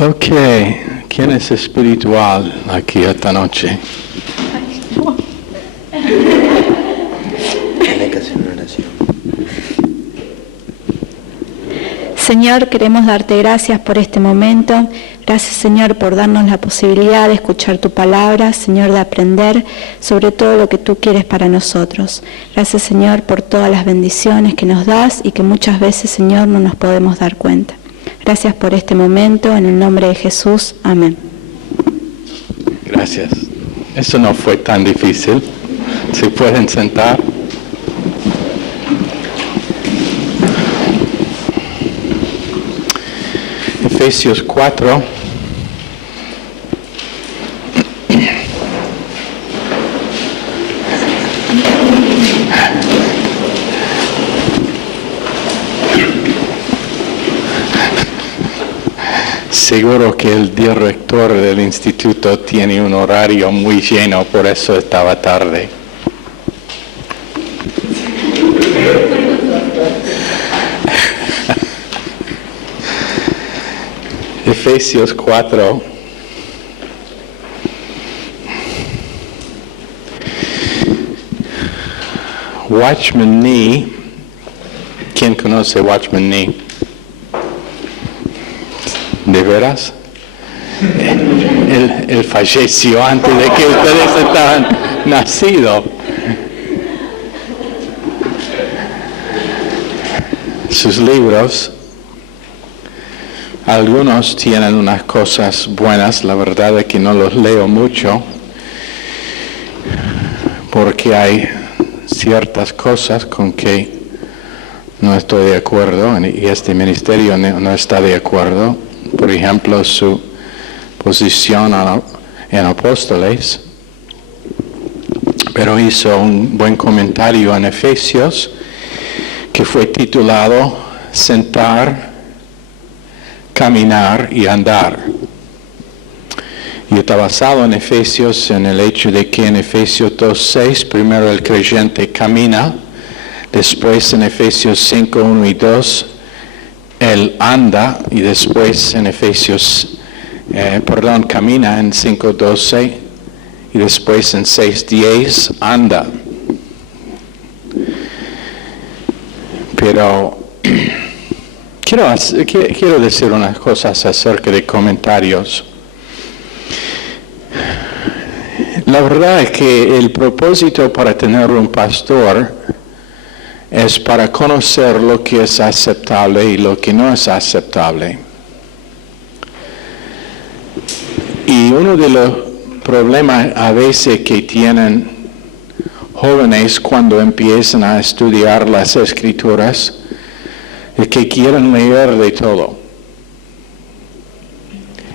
Ok, ¿quién es espiritual aquí esta noche? Tiene que hacer una oración. Señor, queremos darte gracias por este momento. Gracias, Señor, por darnos la posibilidad de escuchar tu palabra, Señor, de aprender sobre todo lo que tú quieres para nosotros. Gracias, Señor, por todas las bendiciones que nos das y que muchas veces, Señor, no nos podemos dar cuenta. Gracias por este momento, en el nombre de Jesús. Amén. Gracias. Eso no fue tan difícil. ¿Se pueden sentar? Efesios 4. Seguro que el director del instituto tiene un horario muy lleno, por eso estaba tarde. Efesios 4. Watchman Nee. ¿Quién conoce Watchman Nee? ¿De veras? Él falleció antes de que ustedes estaban nacidos. Sus libros, algunos tienen unas cosas buenas, la verdad es que no los leo mucho, porque hay ciertas cosas con que no estoy de acuerdo, y este ministerio no está de acuerdo. Por ejemplo, su posición en Apóstoles, pero hizo un buen comentario en Efesios que fue titulado Sentar, Caminar y Andar. Y está basado en Efesios en el hecho de que en Efesios 2:6 primero el creyente camina, después en Efesios 5:1 y 2 él anda, y después en Efesios, camina en 5:12 y después en 6:10 anda. Pero quiero decir unas cosas acerca de comentarios. La verdad es que el propósito para tener un pastor es para conocer lo que es aceptable y lo que no es aceptable. Y uno de los problemas a veces que tienen jóvenes cuando empiezan a estudiar las Escrituras es que quieren leer de todo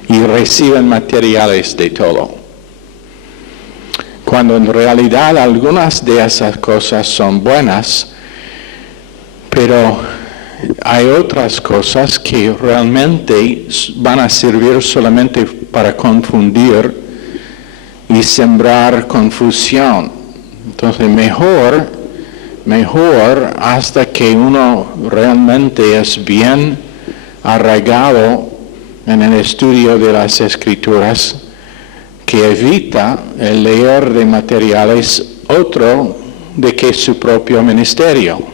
y reciben materiales de todo, cuando en realidad algunas de esas cosas son buenas, pero hay otras cosas que realmente van a servir solamente para confundir y sembrar confusión. Entonces mejor hasta que uno realmente es bien arraigado en el estudio de las Escrituras, que evita el leer de materiales otro de que su propio ministerio.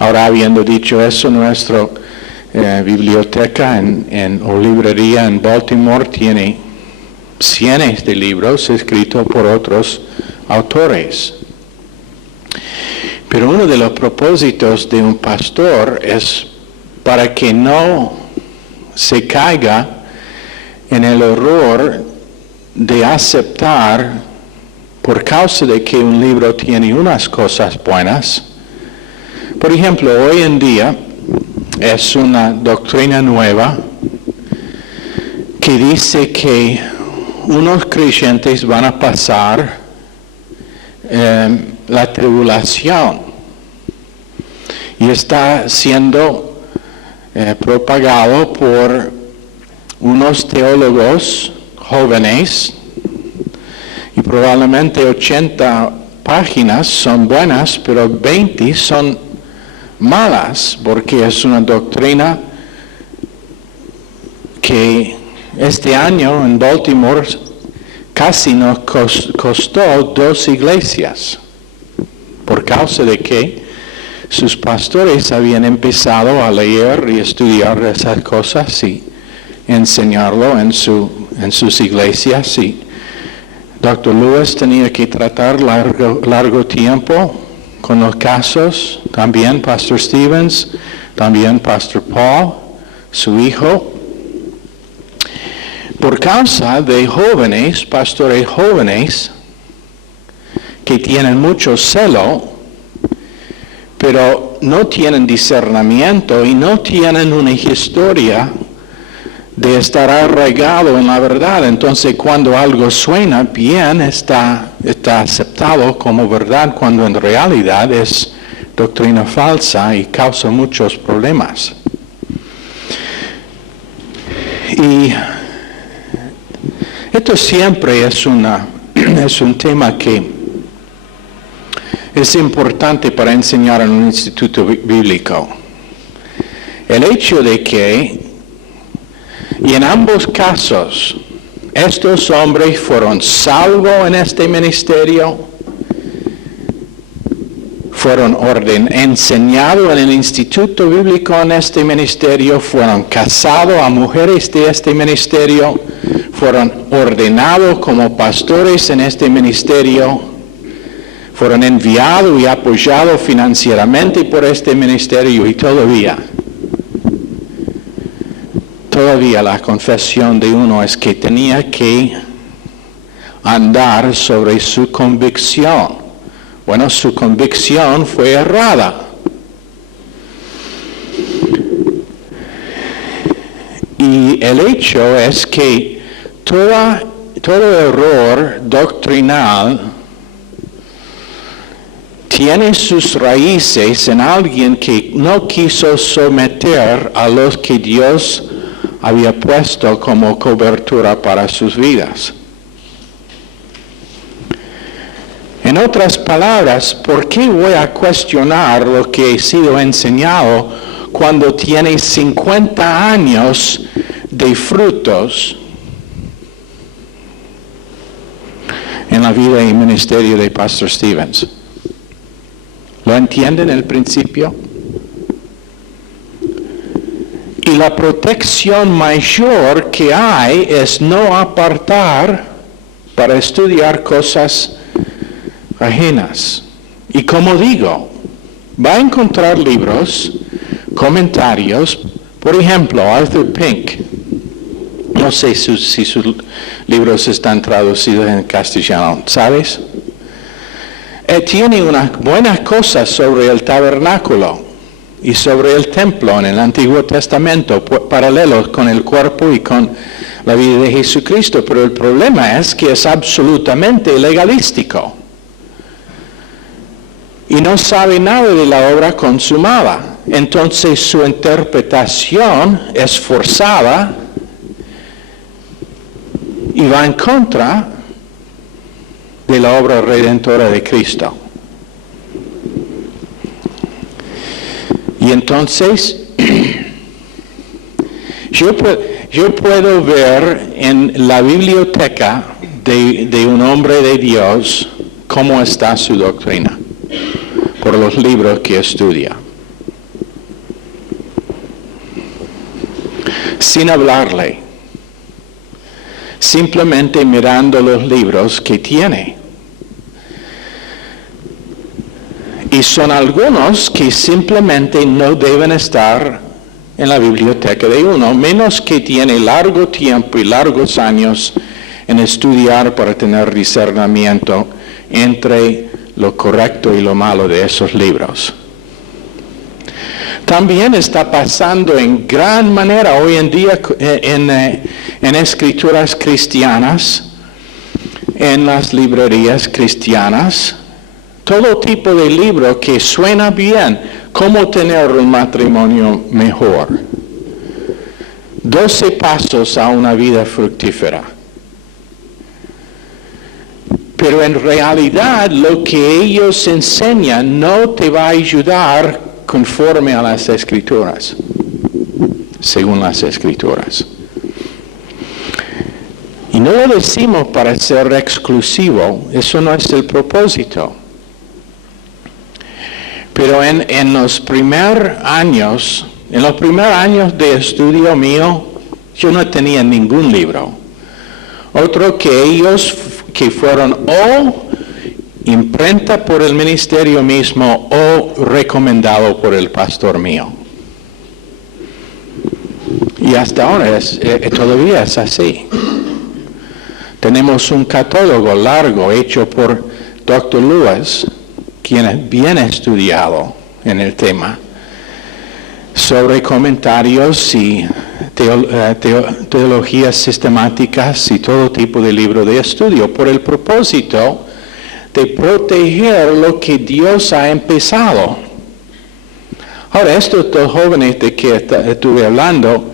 Ahora, habiendo dicho eso, nuestra biblioteca o librería en Baltimore tiene cientos de libros escritos por otros autores. Pero uno de los propósitos de un pastor es para que no se caiga en el error de aceptar, por causa de que un libro tiene unas cosas buenas. Por ejemplo, hoy en día es una doctrina nueva que dice que unos creyentes van a pasar la tribulación, y está siendo propagado por unos teólogos jóvenes, y probablemente 80 páginas son buenas, pero 20 son malas, porque es una doctrina que este año en Baltimore casi nos costó 2 iglesias, por causa de que sus pastores habían empezado a leer y estudiar esas cosas y enseñarlo en sus iglesias. Y Dr. Lewis tenía que tratar largo tiempo con los casos, también Pastor Stevens, también Pastor Paul, su hijo. Por causa de jóvenes, pastores jóvenes, que tienen mucho celo, pero no tienen discernimiento y no tienen una historia de estar arraigado en la verdad. Entonces, cuando algo suena bien, está aceptado como verdad, cuando en realidad es doctrina falsa y causa muchos problemas. Y esto siempre es un tema que es importante para enseñar en un instituto bíblico. El hecho de que, y en ambos casos, estos hombres fueron salvos en este ministerio, fueron enseñados en el instituto bíblico en este ministerio, fueron casados a mujeres de este ministerio, fueron ordenados como pastores en este ministerio, fueron enviados y apoyados financieramente por este ministerio, y todavía la confesión de uno es que tenía que andar sobre su convicción. Bueno, su convicción fue errada. Y el hecho es que todo error doctrinal tiene sus raíces en alguien que no quiso someter a los que Dios había puesto como cobertura para sus vidas. En otras palabras, ¿por qué voy a cuestionar lo que he sido enseñado cuando tiene 50 años de frutos en la vida y ministerio de Pastor Stevens? ¿Lo entienden el principio? Y la protección mayor que hay es no apartar para estudiar cosas ajenas. Y como digo, va a encontrar libros, comentarios, por ejemplo, Arthur Pink. No sé si sus libros están traducidos en castellano, ¿sabes? Tiene unas buenas cosas sobre el tabernáculo y sobre el templo en el Antiguo Testamento, paralelos con el cuerpo y con la vida de Jesucristo, pero el problema es que es absolutamente legalístico y no sabe nada de la obra consumada. Entonces su interpretación es forzada y va en contra de la obra redentora de Cristo. Y entonces, yo puedo ver en la biblioteca de un hombre de Dios cómo está su doctrina, por los libros que estudia. Sin hablarle, simplemente mirando los libros que tiene. Y son algunos que simplemente no deben estar en la biblioteca de uno, menos que tiene largo tiempo y largos años en estudiar para tener discernimiento entre lo correcto y lo malo de esos libros. También está pasando en gran manera hoy en día en escrituras cristianas, en las librerías cristianas, todo tipo de libro que suena bien, cómo tener un matrimonio mejor. 12 pasos a una vida fructífera. Pero en realidad lo que ellos enseñan no te va a ayudar conforme a las Escrituras, según las Escrituras. No lo decimos para ser exclusivo, eso no es el propósito. Pero en los primeros años de estudio mío, yo no tenía ningún libro. Otro que ellos que fueron o imprenta por el ministerio mismo o recomendado por el pastor mío. Y hasta ahora todavía es así. Tenemos un catálogo largo hecho por Dr. Lewis, quien es bien estudiado en el tema, sobre comentarios y teologías sistemáticas y todo tipo de libro de estudio, por el propósito de proteger lo que Dios ha empezado. Ahora, estos dos jóvenes de que estuve hablando,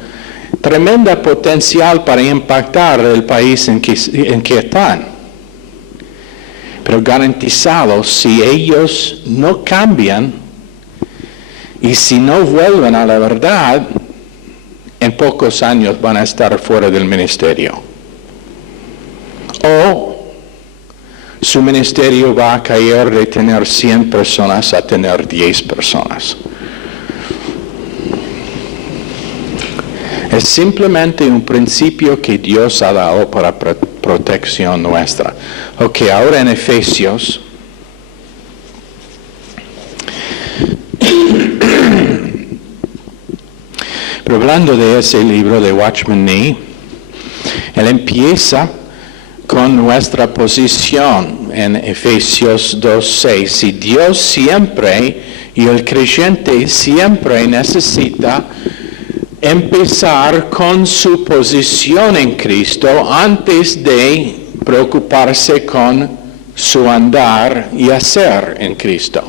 tremenda potencial para impactar el país en que están. Pero garantizado, si ellos no cambian y si no vuelven a la verdad, en pocos años van a estar fuera del ministerio. O su ministerio va a caer de tener 100 personas a tener 10 personas. Es simplemente un principio que Dios ha dado para protección nuestra. Ok, ahora en Efesios. Pero hablando de ese libro de Watchman Nee, él empieza con nuestra posición en Efesios 2:6. Y Dios siempre, y el creyente siempre necesita empezar con su posición en Cristo antes de preocuparse con su andar y hacer en Cristo.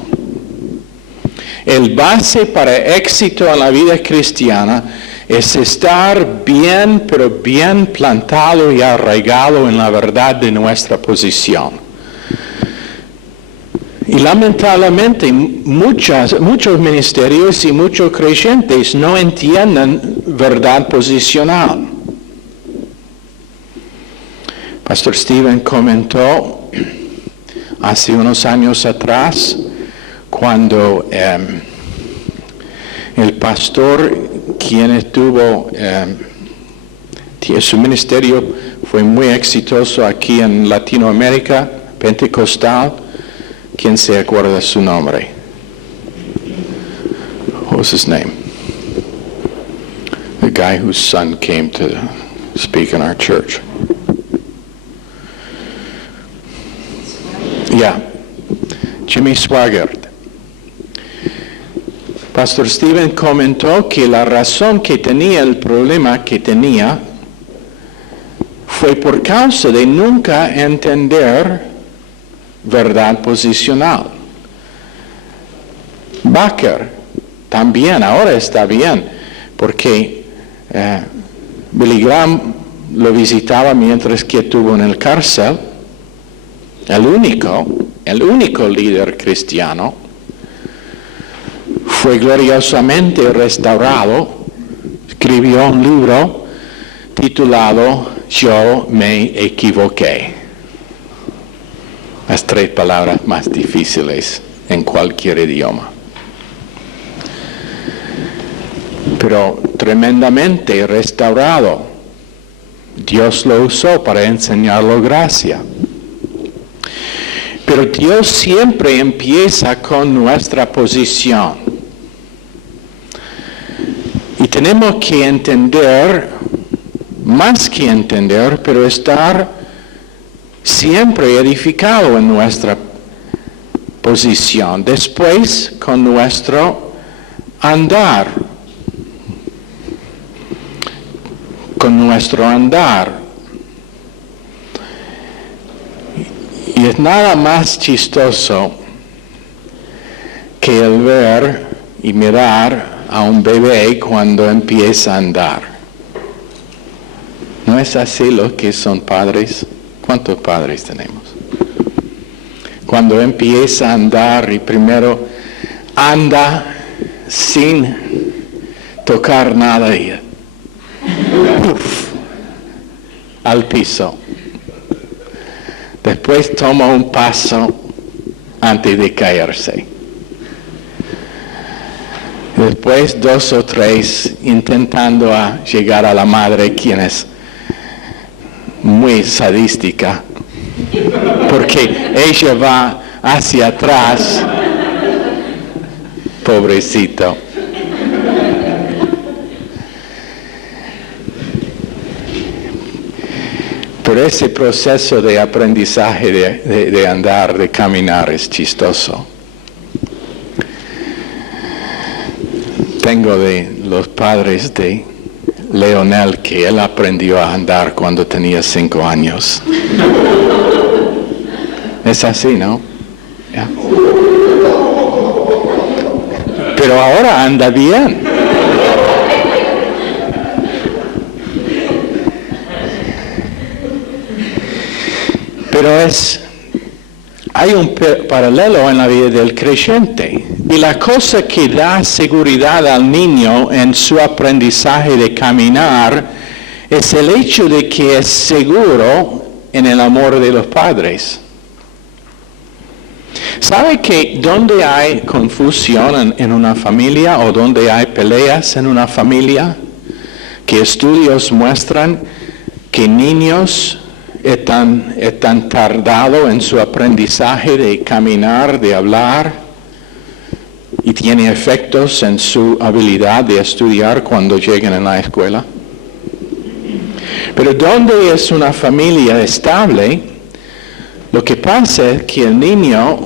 El base para éxito en la vida cristiana es estar bien, pero bien plantado y arraigado en la verdad de nuestra posición. Y lamentablemente muchos ministerios y muchos creyentes no entienden verdad posicional. Pastor Steven comentó hace unos años atrás, cuando el pastor quien estuvo, su ministerio fue muy exitoso aquí en Latinoamérica, pentecostal. ¿Quién se acuerda su nombre? What was his name? The guy whose son came to speak in our church. Yeah, Jimmy Swaggart. Pastor Steven comentó que la razón que tenía el problema que tenía fue por causa de nunca entender verdad posicional. Baker también ahora está bien, porque Billy Graham lo visitaba mientras que estuvo en el cárcel. El único líder cristiano fue gloriosamente restaurado. Escribió un libro titulado Yo me equivoqué. Las 3 palabras más difíciles en cualquier idioma. Pero tremendamente restaurado. Dios lo usó para enseñarlo gracia. Pero Dios siempre empieza con nuestra posición. Y tenemos que entender, más que entender, pero estar siempre edificado en nuestra posición. Después, con nuestro andar. Con nuestro andar. Y es nada más chistoso que el ver y mirar a un bebé cuando empieza a andar. ¿No es así los que son padres? ¿Cuántos padres tenemos? Cuando empieza a andar y primero anda sin tocar nada y al piso. Después toma un paso antes de caerse. Después 2 o 3 intentando llegar a la madre, quien es muy sadística, porque ella va hacia atrás, pobrecito. Pero ese proceso de aprendizaje, de andar, de caminar, es chistoso. Tengo de los padres de Leonel que él aprendió a andar cuando tenía 5 años. Es así, ¿no? ¿Ya? Pero ahora anda bien. Pero hay un paralelo en la vida del creyente. Y la cosa que da seguridad al niño en su aprendizaje de caminar es el hecho de que es seguro en el amor de los padres. ¿Sabe que donde hay confusión en una familia o donde hay peleas en una familia, que estudios muestran que niños están tardados en su aprendizaje de caminar, de hablar, y tiene efectos en su habilidad de estudiar cuando lleguen a la escuela? Pero donde es una familia estable, lo que pasa es que el niño,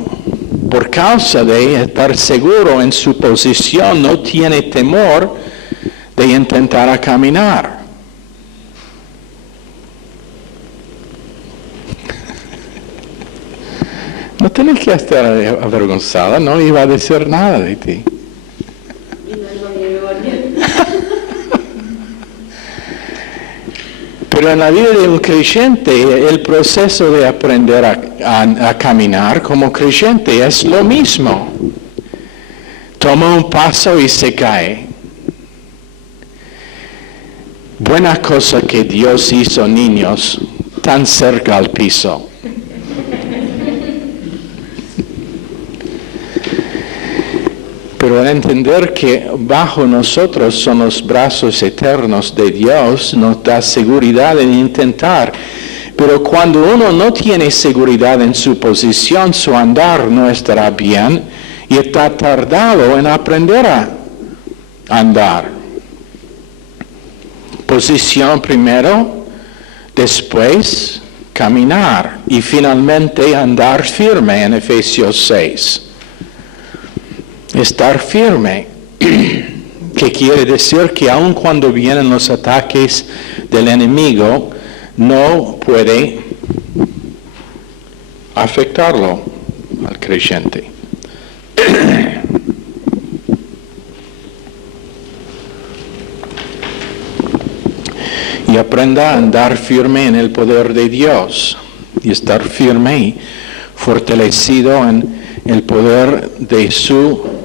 por causa de estar seguro en su posición, no tiene temor de intentar caminar. No tienes que estar avergonzada, no iba a decir nada de ti. Pero en la vida de un creyente, el proceso de aprender a caminar como creyente es lo mismo. Toma un paso y se cae. Buena cosa que Dios hizo niños tan cerca al piso. Pero entender que bajo nosotros son los brazos eternos de Dios nos da seguridad en intentar. Pero cuando uno no tiene seguridad en su posición, su andar no estará bien y está tardado en aprender a andar. Posición primero, después caminar y finalmente andar firme en Efesios 6. Estar firme, que quiere decir que aun cuando vienen los ataques del enemigo, no puede afectarlo al creyente. Y aprenda a andar firme en el poder de Dios y estar firme y fortalecido en el poder de su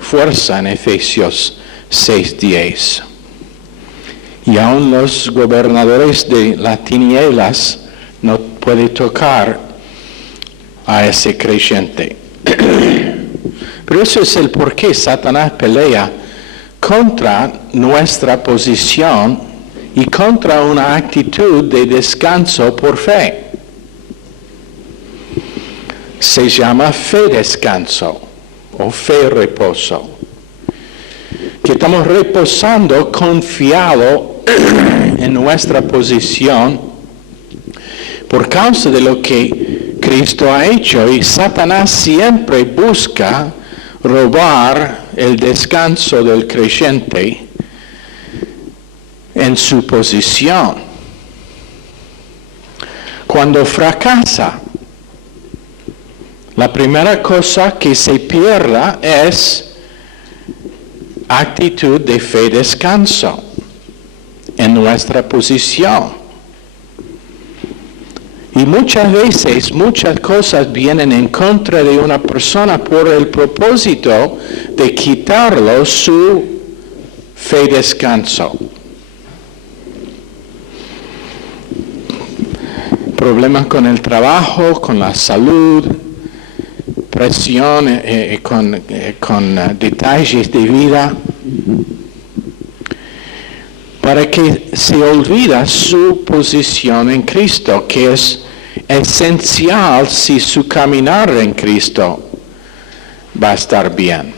fuerza en Efesios 6:10. Y aún los gobernadores de las tinieblas no pueden tocar a ese creyente. Pero eso es el por qué Satanás pelea contra nuestra posición y contra una actitud de descanso por fe. Se llama fe descanso o fe reposo. Que estamos reposando confiado en nuestra posición por causa de lo que Cristo ha hecho. Y Satanás siempre busca robar el descanso del creyente en su posición. Cuando fracasa, la primera cosa que se pierda es actitud de fe descanso en nuestra posición. Y muchas veces, muchas cosas vienen en contra de una persona por el propósito de quitarlo su fe descanso. problemas con el trabajo, con la salud, presión con detalles de vida, para que se olvida su posición en Cristo, que es esencial si su caminar en Cristo va a estar bien.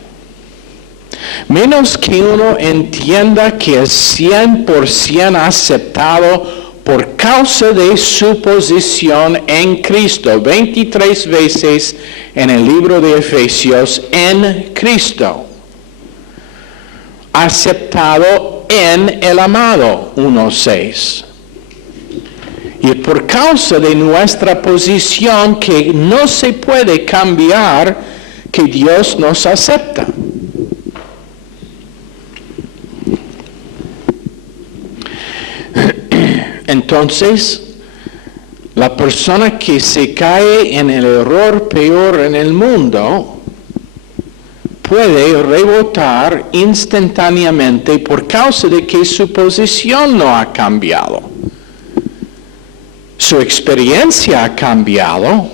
Menos que uno entienda que es 100% aceptado por causa de su posición en Cristo. 23 veces en el libro de Efesios, en Cristo. Aceptado en el amado, 1:6. Y por causa de nuestra posición que no se puede cambiar, que Dios nos acepta. Entonces, la persona que se cae en el error peor en el mundo puede rebotar instantáneamente por causa de que su posición no ha cambiado. Su experiencia ha cambiado,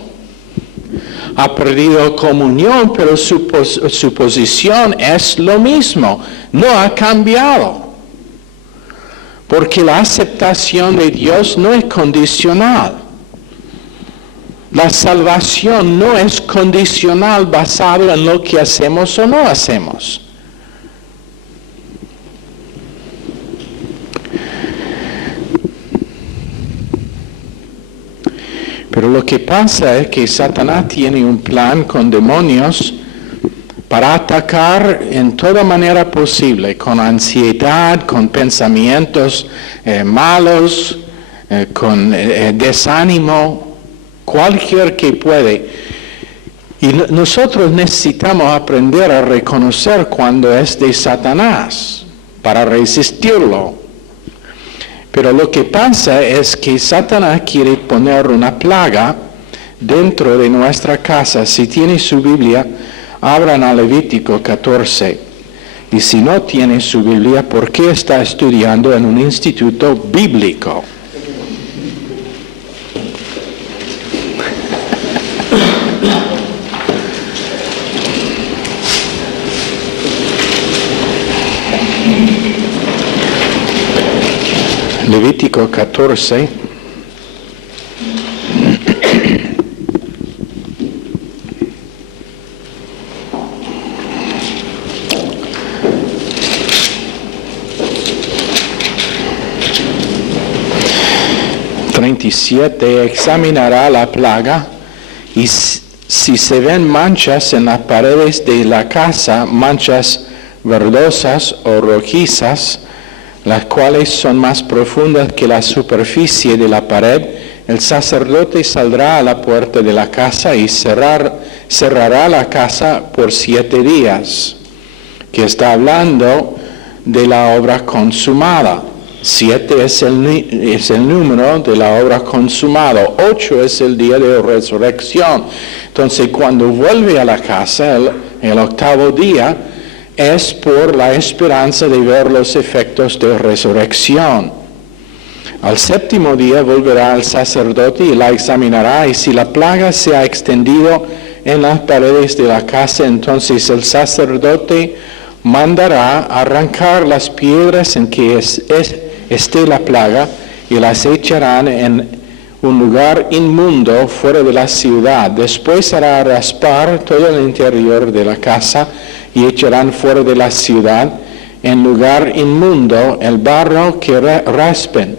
ha perdido comunión, pero su posición es lo mismo, no ha cambiado. Porque la aceptación de Dios no es condicional. La salvación no es condicional basado en lo que hacemos o no hacemos. Pero lo que pasa es que Satanás tiene un plan con demonios para atacar en toda manera posible, con ansiedad, con pensamientos malos, con desánimo, cualquier que puede. Y nosotros necesitamos aprender a reconocer cuando es de Satanás, para resistirlo. Pero lo que pasa es que Satanás quiere poner una plaga dentro de nuestra casa. Si tiene su Biblia, abran a Levítico 14. Y si no tiene su Biblia, ¿por qué está estudiando en un instituto bíblico? Levítico 14. Examinará la plaga, y si se ven manchas en las paredes de la casa, manchas verdosas o rojizas, las cuales son más profundas que la superficie de la pared, el sacerdote saldrá a la puerta de la casa y cerrará la casa por 7 días, que está hablando de la obra consumada. 7 es el número de la obra consumada. 8 es el día de resurrección. Entonces, cuando vuelve a la casa, el 8º día, es por la esperanza de ver los efectos de resurrección. Al 7º día volverá el sacerdote y la examinará, y si la plaga se ha extendido en las paredes de la casa, entonces el sacerdote mandará arrancar las piedras en que esté la plaga, y las echarán en un lugar inmundo fuera de la ciudad. Después hará raspar todo el interior de la casa, y echarán fuera de la ciudad, en lugar inmundo, el barro que raspen.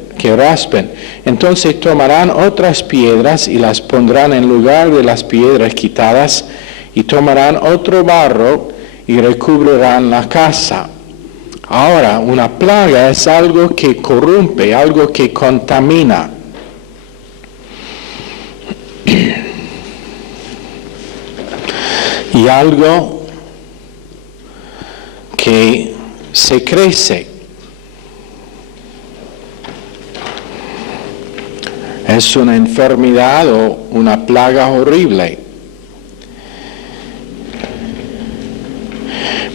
Entonces tomarán otras piedras y las pondrán en lugar de las piedras quitadas, y tomarán otro barro y recubrirán la casa. Ahora, una plaga es algo que corrompe, algo que contamina. Y algo que se crece. Es una enfermedad o una plaga horrible.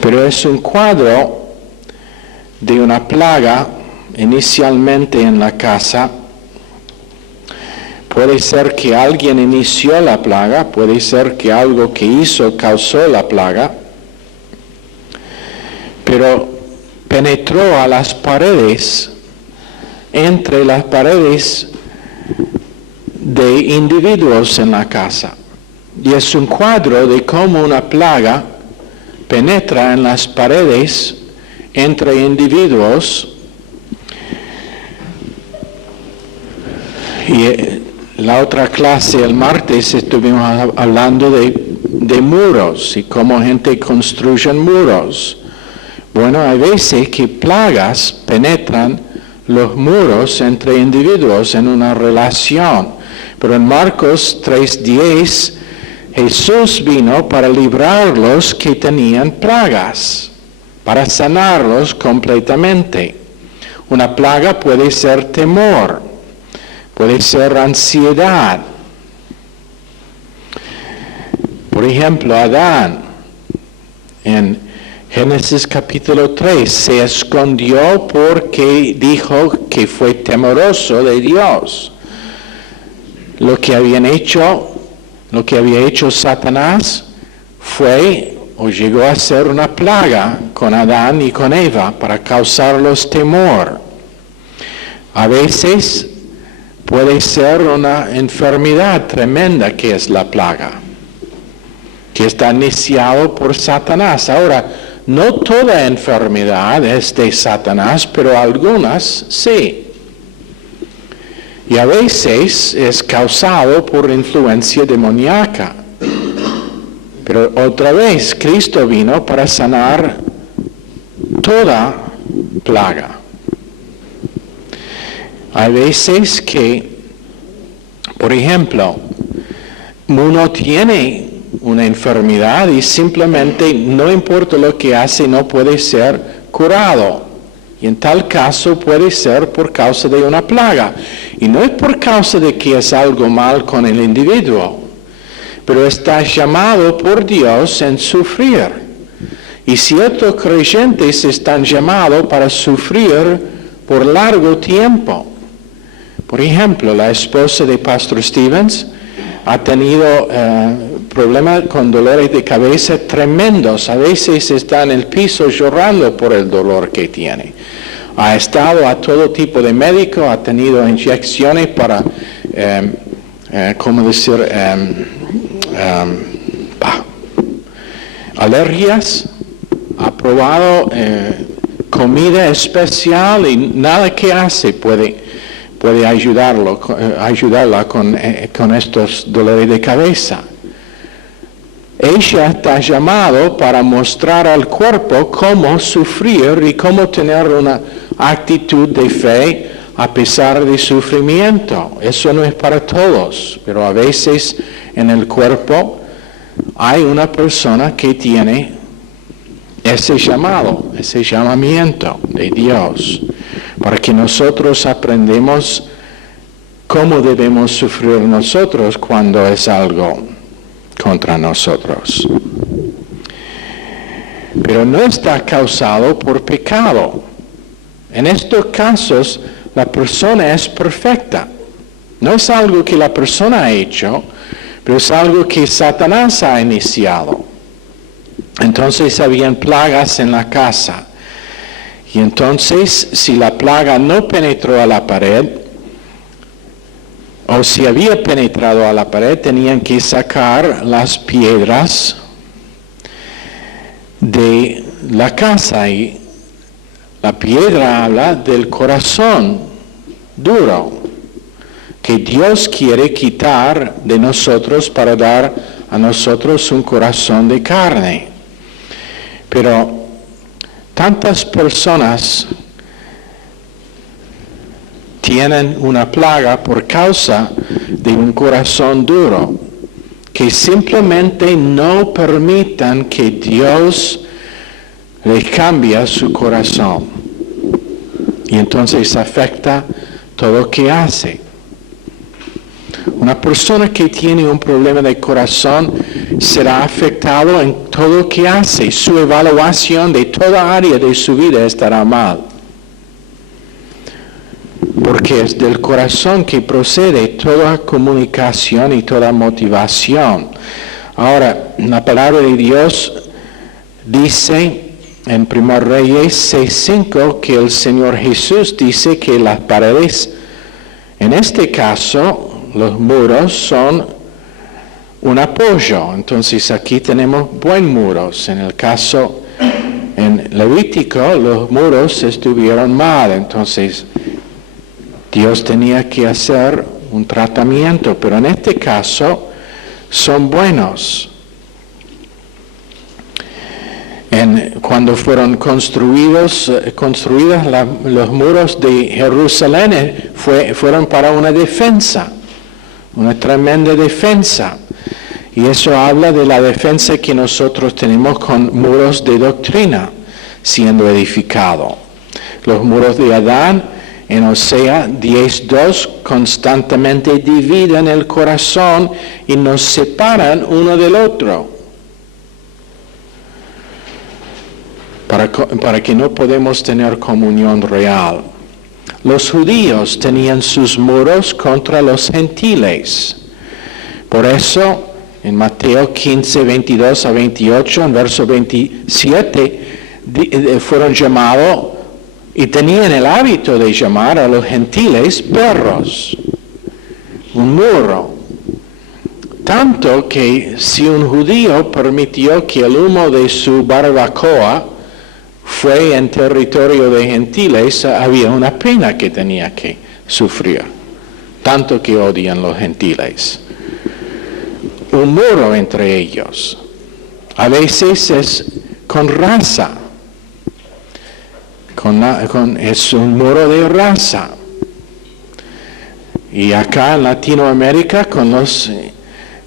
Pero es un cuadro de una plaga inicialmente en la casa, Puede ser que alguien inició la plaga, puede ser que algo que hizo causó la plaga, pero penetró a las paredes, entre las paredes de individuos en la casa. Y es un cuadro de cómo una plaga penetra en las paredes entre individuos. Y la otra clase, el martes, estuvimos hablando de muros y cómo gente construye muros. Bueno, hay veces que plagas penetran los muros entre individuos en una relación. Pero en Marcos 3:10, Jesús vino para librarlos que tenían plagas, para sanarlos completamente. Una plaga puede ser temor, puede ser ansiedad. Por ejemplo, Adán, en Génesis capítulo 3, se escondió porque dijo que fue temeroso de Dios. Lo que había hecho Satanás fue o llegó a ser una plaga con Adán y con Eva para causarlos temor. A veces puede ser una enfermedad tremenda que es la plaga, que está iniciado por Satanás. Ahora, no toda enfermedad es de Satanás, pero algunas sí. Y a veces es causado por influencia demoníaca. Pero otra vez, Cristo vino para sanar toda plaga. Hay veces que, por ejemplo, uno tiene una enfermedad y simplemente no importa lo que hace, no puede ser curado. Y en tal caso puede ser por causa de una plaga. Y no es por causa de que es algo mal con el individuo, pero está llamado por Dios en sufrir. Y ciertos creyentes están llamados para sufrir por largo tiempo. Por ejemplo, la esposa de Pastor Stevens ha tenido problemas con dolores de cabeza tremendos. A veces está en el piso llorando por el dolor que tiene. Ha estado a todo tipo de médico, ha tenido inyecciones para, alergias, ha probado comida especial y nada que hace puede ayudarla con estos dolores de cabeza. Ella está llamado para mostrar al cuerpo cómo sufrir y cómo tener una actitud de fe a pesar de sufrimiento. Eso no es para todos, pero a veces en el cuerpo hay una persona que tiene ese llamado, ese llamamiento de Dios, para que nosotros aprendamos cómo debemos sufrir nosotros cuando es algo contra nosotros. Pero no está causado por pecado. En estos casos, la persona es perfecta. No es algo que la persona ha hecho, pero es algo que Satanás ha iniciado. Entonces habían plagas en la casa. Y entonces, si la plaga no penetró a la pared, o si había penetrado a la pared, tenían que sacar las piedras de la casa. Y la piedra habla del corazón duro, que Dios quiere quitar de nosotros para dar a nosotros un corazón de carne. Pero tantas personas tienen una plaga por causa de un corazón duro, que simplemente no permitan que Dios les cambie su corazón. Y entonces afecta todo lo que hace. Una persona que tiene un problema de corazón será afectado en todo lo que hace. Su evaluación de toda área de su vida estará mal. porque es del corazón que procede toda comunicación y toda motivación. Ahora, la palabra de Dios dice en 1 Reyes 6:5 que el Señor Jesús dice que las paredes, en este caso, los muros son un apoyo. Entonces aquí tenemos buenos muros. En el caso, en Levítico, los muros estuvieron mal. Entonces Dios tenía que hacer un tratamiento, pero en este caso son buenos. Cuando fueron construidos los muros de Jerusalén, fueron para una defensa, una tremenda defensa. Y eso habla de la defensa que nosotros tenemos con muros de doctrina siendo edificado. Los muros de Adán, en Osea 10:2, constantemente dividen el corazón y nos separan uno del otro. Para que no podemos tener comunión real. Los judíos tenían sus muros contra los gentiles. Por eso, en Mateo 15, 22 a 28, en verso 27, fueron llamados y tenían el hábito de llamar a los gentiles perros. Un muro. Tanto que si un judío permitió que el humo de su barbacoa fue en territorio de gentiles, había una pena que tenía que sufrir. Tanto que odian los gentiles. Un muro entre ellos. A veces es con raza. Es un muro de raza. Y acá en Latinoamérica con los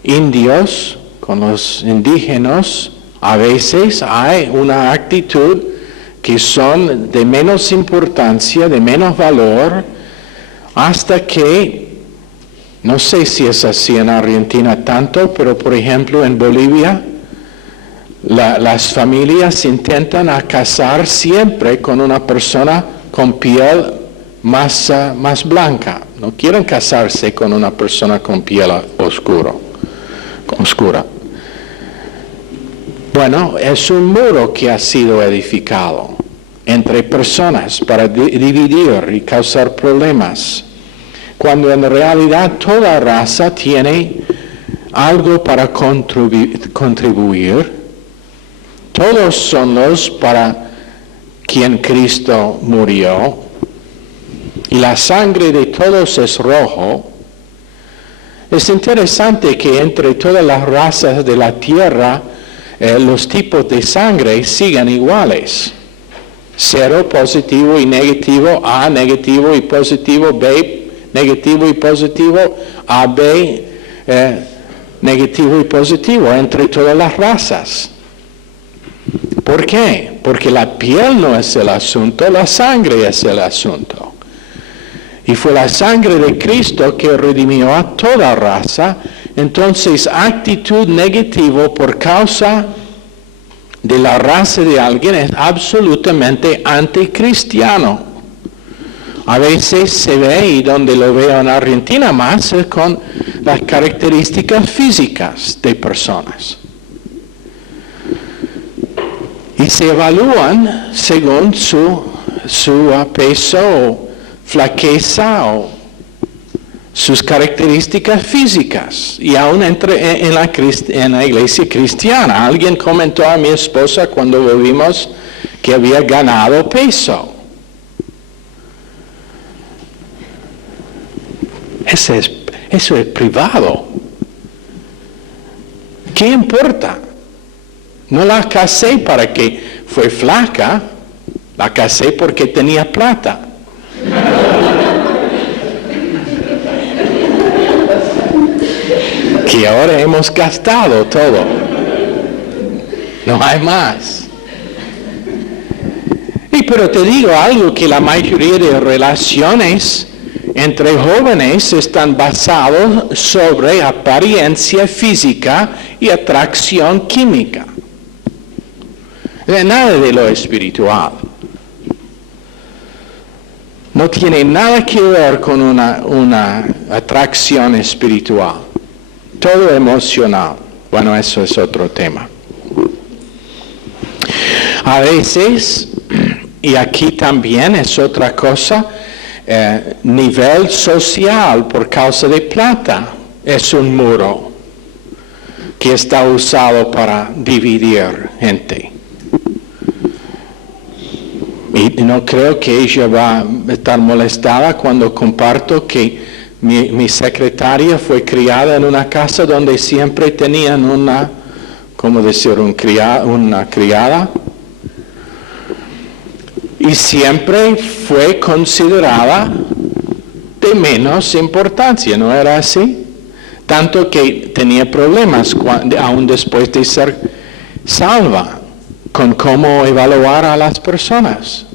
indios, con los indígenas, a veces hay una actitud que son de menos importancia, de menos valor, hasta que, no sé si es así en Argentina tanto, pero por ejemplo en Bolivia, las familias intentan casar siempre con una persona con piel más blanca. No quieren casarse con una persona con piel oscura. Bueno, es un muro que ha sido edificado entre personas para dividir y causar problemas, cuando en realidad toda raza tiene algo para contribuir. Todos son los para quien Cristo murió, y la sangre de todos es rojo. Es interesante que entre todas las razas de la tierra, los tipos de sangre sigan iguales. 0, positivo y negativo, A, negativo y positivo, B, negativo y positivo, AB, negativo y positivo, entre todas las razas. ¿Por qué? Porque la piel no es el asunto, la sangre es el asunto. Y fue la sangre de Cristo que redimió a toda raza. Entonces, actitud negativa por causa de la raza de alguien es absolutamente anticristiano. A veces se ve, y donde lo veo en Argentina más, es con las características físicas de personas. Y se evalúan según su peso o flaqueza o sus características físicas. Y aún en la iglesia cristiana, alguien comentó a mi esposa cuando vimos que había ganado peso. Eso es privado. ¿Qué importa? No la casé para que fue flaca, la casé porque tenía plata. Que ahora hemos gastado todo. No hay más. Pero te digo algo, que la mayoría de relaciones entre jóvenes están basados sobre apariencia física y atracción química. Nada de lo espiritual. no tiene nada que ver con una atracción espiritual. Todo emocional. Bueno, eso es otro tema. A veces, y aquí también es otra cosa, nivel social por causa de plata. Es un muro que está usado para dividir gente. Y no creo que ella va a estar molestada cuando comparto que mi secretaria fue criada en una casa donde siempre tenían una criada. Y siempre fue considerada de menos importancia, ¿no era así? Tanto que tenía problemas aún después de ser salva con cómo evaluar a las personas.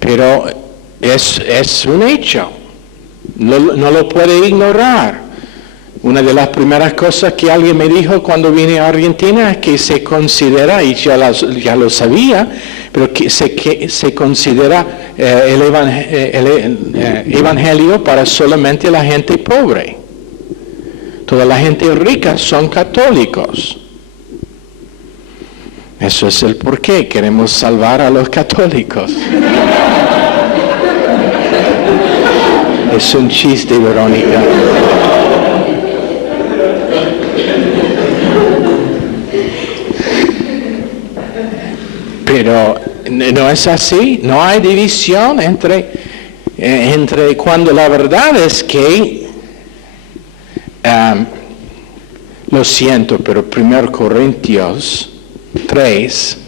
Pero es un hecho, no lo puede ignorar. Una de las primeras cosas que alguien me dijo cuando vine a Argentina es que se considera, y ya lo sabía, pero que se considera el evangelio para solamente la gente pobre. Toda la gente rica son católicos. Eso es el porqué. Queremos salvar a los católicos. Es un chiste, Verónica. Pero no es así, no hay división entre cuando la verdad es que, lo siento, pero 1 Corintios 3,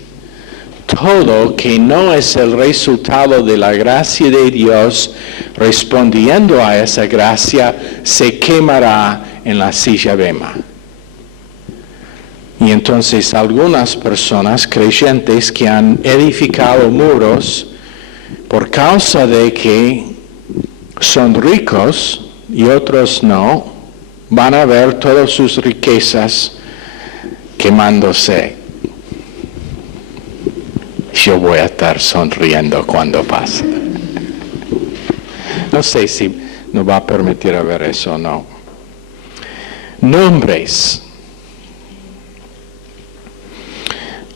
todo que no es el resultado de la gracia de Dios, respondiendo a esa gracia, se quemará en la silla bema. Y entonces algunas personas creyentes que han edificado muros por causa de que son ricos y otros no, van a ver todas sus riquezas quemándose. Yo voy a estar sonriendo cuando pase. No sé si nos va a permitir ver eso o no. Nombres.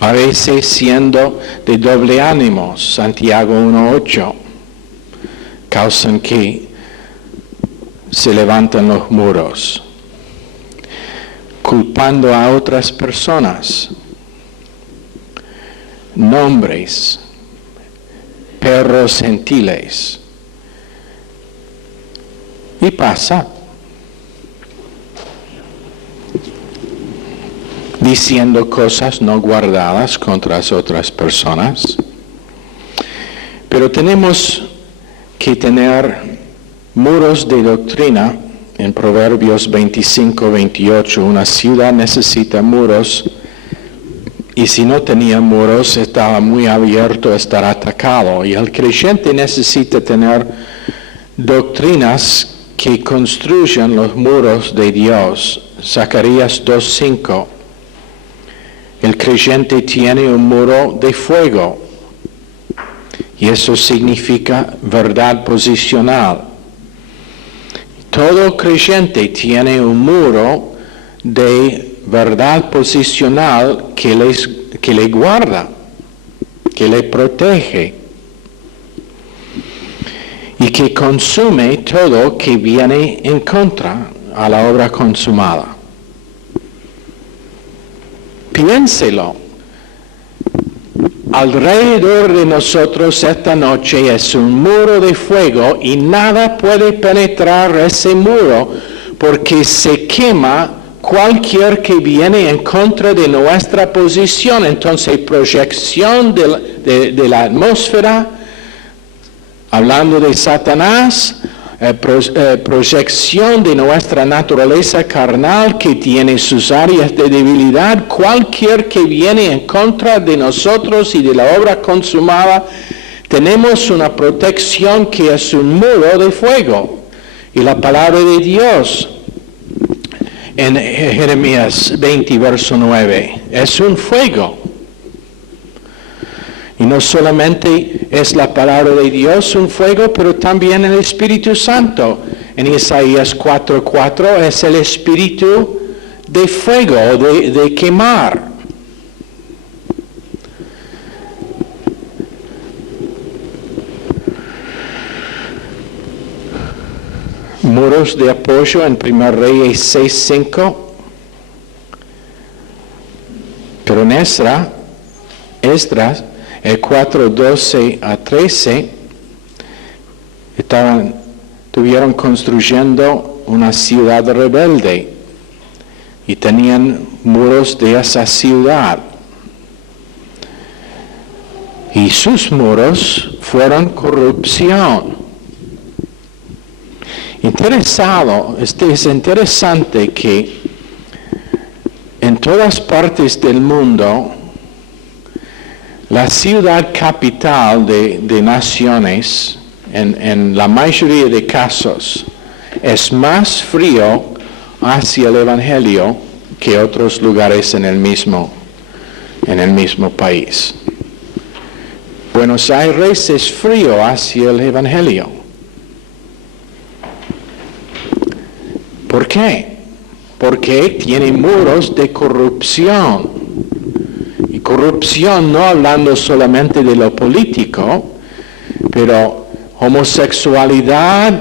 A veces siendo de doble ánimo, Santiago 1:8, causan que se levantan los muros, culpando a otras personas. Nombres, perros gentiles. Y pasa. Diciendo cosas no guardadas contra las otras personas. Pero tenemos que tener muros de doctrina. En Proverbios 25-28, una ciudad necesita muros, y si no tenía muros, estaba muy abierto a estar atacado. Y el creyente necesita tener doctrinas que construyan los muros de Dios. Zacarías 2:5. El creyente tiene un muro de fuego, y eso significa verdad posicional. Todo creyente tiene un muro de verdad posicional que le guarda, que le protege, y que consume todo que viene en contra a la obra consumada. Piénselo. Alrededor de nosotros esta noche es un muro de fuego y nada puede penetrar ese muro porque se quema cualquier que viene en contra de nuestra posición. Entonces, proyección de la atmósfera, hablando de Satanás, proyección de nuestra naturaleza carnal que tiene sus áreas de debilidad, cualquier que viene en contra de nosotros y de la obra consumada, tenemos una protección que es un muro de fuego. Y la palabra de Dios en Jeremías 20, verso 9, es un fuego. Y no solamente es la palabra de Dios un fuego, pero también el Espíritu Santo. En Isaías 4:4 es el espíritu de fuego, de quemar. Muros de apoyo en 1 Reyes 6:5. Pero en Esdras, el 4:12 a 13, estuvieron construyendo una ciudad rebelde y tenían muros de esa ciudad. Y sus muros fueron corrupción. Es interesante que en todas partes del mundo, la ciudad capital de naciones, en la mayoría de casos, es más frío hacia el Evangelio que otros lugares en el mismo país. Buenos Aires es frío hacia el Evangelio. ¿Por qué? Porque tiene muros de corrupción. Y corrupción no hablando solamente de lo político, pero homosexualidad,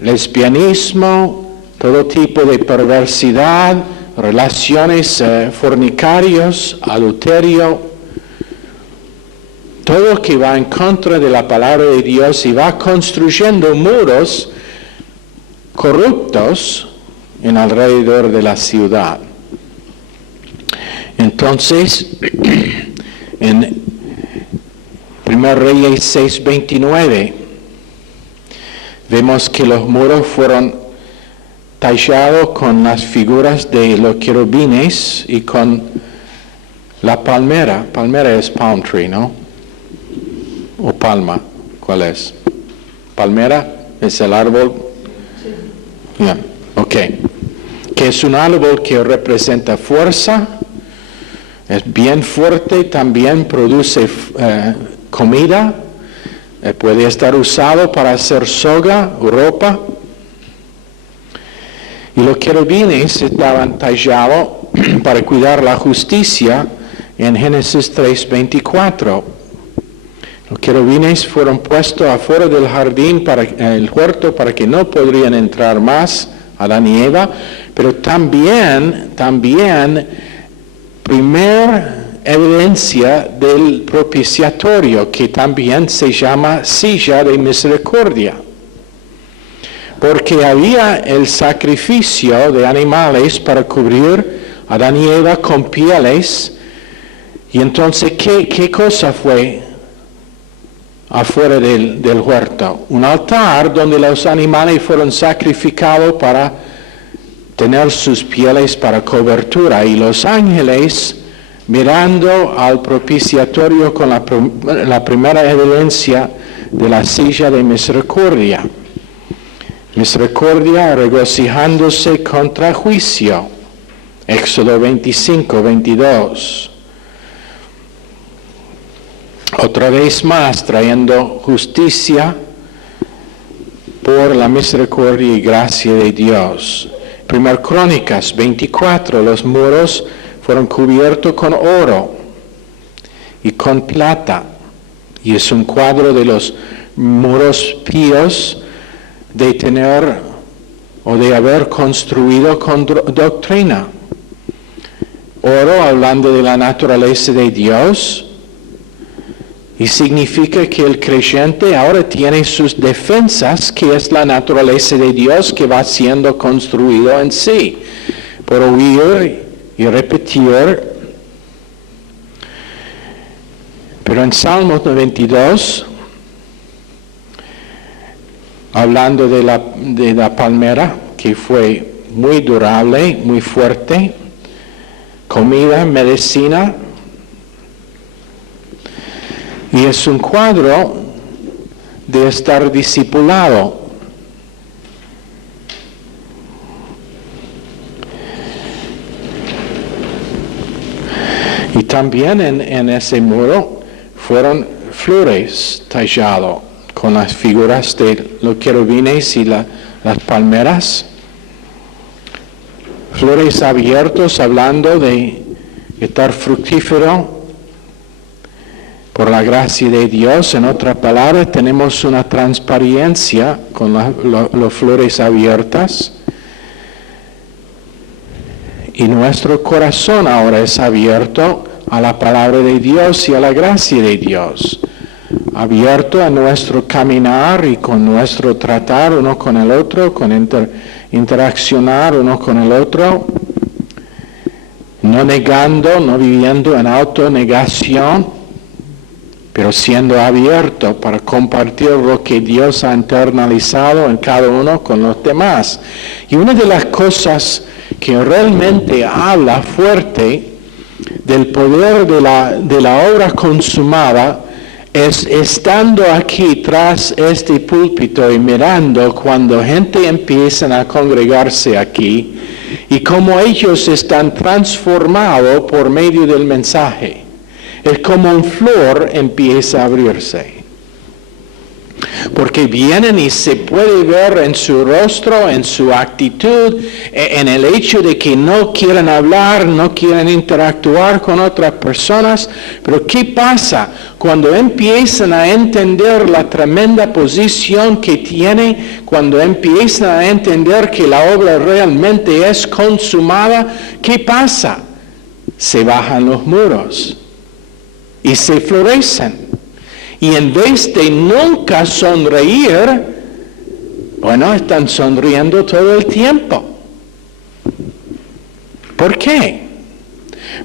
lesbianismo, todo tipo de perversidad, relaciones fornicarios, adulterio, todo que va en contra de la palabra de Dios y va construyendo muros corruptos en alrededor de la ciudad. Entonces, en 1 Reyes 6:29, vemos que los muros fueron tallados con las figuras de los querubines y con la palmera. Palmera es palm tree, ¿no? ¿O palma? ¿Cuál es? ¿Palmera? ¿Es el árbol? Bien, ok. Que es un árbol que representa fuerza, es bien fuerte, también produce comida, puede estar usado para hacer soga o ropa. Y los querubines estaban tallados para cuidar la justicia en Génesis 3:24. Los querubines fueron puestos afuera del jardín, el huerto, para que no podrían entrar más Adán y Eva, pero también primera evidencia del propiciatorio, que también se llama silla de misericordia. Porque había el sacrificio de animales para cubrir a Adán y Eva con pieles. Y entonces, ¿qué cosa fue afuera del huerto? Un altar donde los animales fueron sacrificados para tener sus pieles para cobertura. Y los ángeles, mirando al propiciatorio con la primera evidencia de la silla de misericordia. Misericordia regocijándose contra juicio. Éxodo 25:22. Otra vez más trayendo justicia por la misericordia y gracia de Dios. 1 Crónicas 24, los muros fueron cubiertos con oro y con plata. Y es un cuadro de los muros píos de tener o de haber construido con doctrina. Oro hablando de la naturaleza de Dios, y significa que el creyente ahora tiene sus defensas, que es la naturaleza de Dios que va siendo construido en sí, por oír y repetir. Pero en Salmos 92, hablando de la palmera, que fue muy durable, muy fuerte, comida, medicina, y es un cuadro de estar discipulado. Y también en ese muro fueron flores tallado con las figuras de los querubines y las palmeras. Flores abiertos hablando de estar fructífero por la gracia de Dios. En otras palabras, tenemos una transparencia con las flores abiertas. Y nuestro corazón ahora es abierto a la palabra de Dios y a la gracia de Dios. Abierto a nuestro caminar y con nuestro tratar uno con el otro, con interaccionar uno con el otro. No negando, no viviendo en autonegación, pero siendo abierto para compartir lo que Dios ha internalizado en cada uno con los demás. Y una de las cosas que realmente habla fuerte del poder de la obra consumada es estando aquí tras este púlpito y mirando cuando gente empieza a congregarse aquí y cómo ellos están transformados por medio del mensaje. Es como una flor empieza a abrirse. Porque vienen y se puede ver en su rostro, en su actitud, en el hecho de que no quieren hablar, no quieren interactuar con otras personas. Pero ¿qué pasa cuando empiezan a entender la tremenda posición que tiene, cuando empiezan a entender que la obra realmente es consumada? ¿Qué pasa? Se bajan los muros y se florecen. Y en vez de nunca sonreír, bueno, están sonriendo todo el tiempo. ¿Por qué?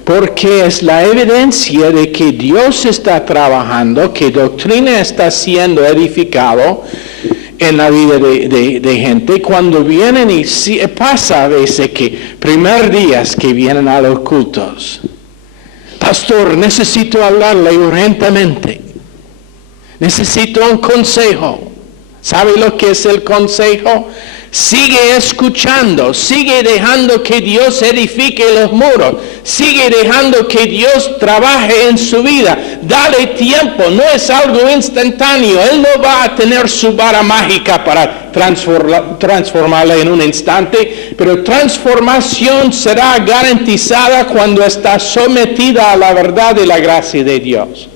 Porque es la evidencia de que Dios está trabajando, que doctrina está siendo edificado en la vida de gente. Cuando vienen y pasa a veces que primer días que vienen a los cultos, pastor, necesito hablarle urgentemente. Necesito un consejo. ¿Sabe lo que es el consejo? Sigue escuchando, sigue dejando que Dios edifique los muros, sigue dejando que Dios trabaje en su vida. Dale tiempo, no es algo instantáneo. Él no va a tener su vara mágica para transformarla en un instante, pero transformación será garantizada cuando está sometida a la verdad y la gracia de Dios.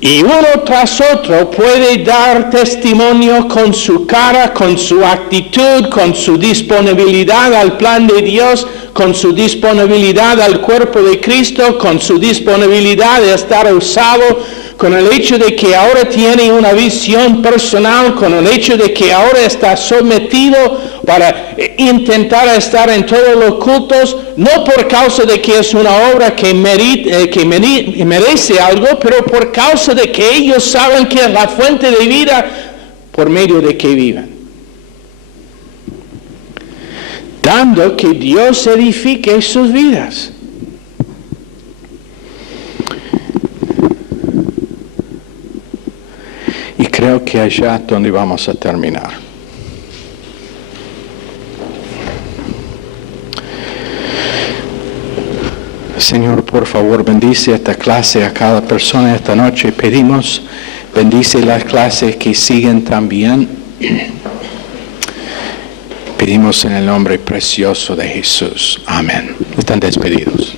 Y uno tras otro puede dar testimonio con su cara, con su actitud, con su disponibilidad al plan de Dios, con su disponibilidad al cuerpo de Cristo, con su disponibilidad de estar usado, con el hecho de que ahora tiene una visión personal, con el hecho de que ahora está sometido para intentar estar en todos los cultos, no por causa de que es una obra que merece algo, pero por causa de que ellos saben que es la fuente de vida por medio de que viven. Dando que Dios edifique sus vidas. Y creo que allá es donde vamos a terminar. Señor, por favor, bendice esta clase a cada persona esta noche. Pedimos, bendice las clases que siguen también. Pedimos en el nombre precioso de Jesús. Amén. Están despedidos.